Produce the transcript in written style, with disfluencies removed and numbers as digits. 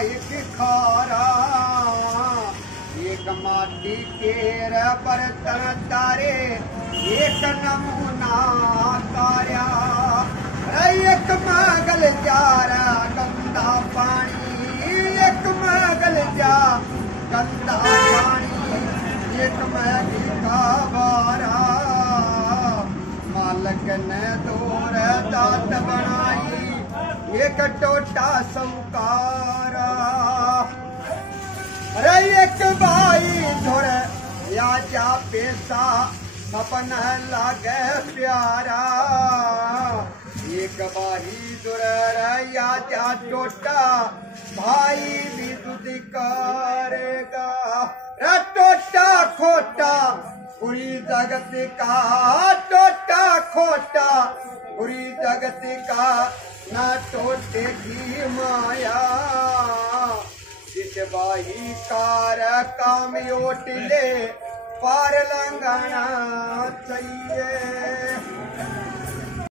एक खारा एक माटी केर बर्तन तारे एक नमूना कार्या एक मगल जारा गंदा पानी एक मगल जा गंदा पानी एक मैगी का बारा मालक ने दौर दात बनाई एक टोटा सौकारा अरे एक भाई धुर या जा पैसा सपना लागे प्यारा एक भाई धुर या जा टोटा भाई भी तुझ करेगा टोटा खोटा पूरी जगत का टोटा खोटा पूरी जगत का न टोटे की माया बाही कार काम ओट ले पार लंघना चाहिए।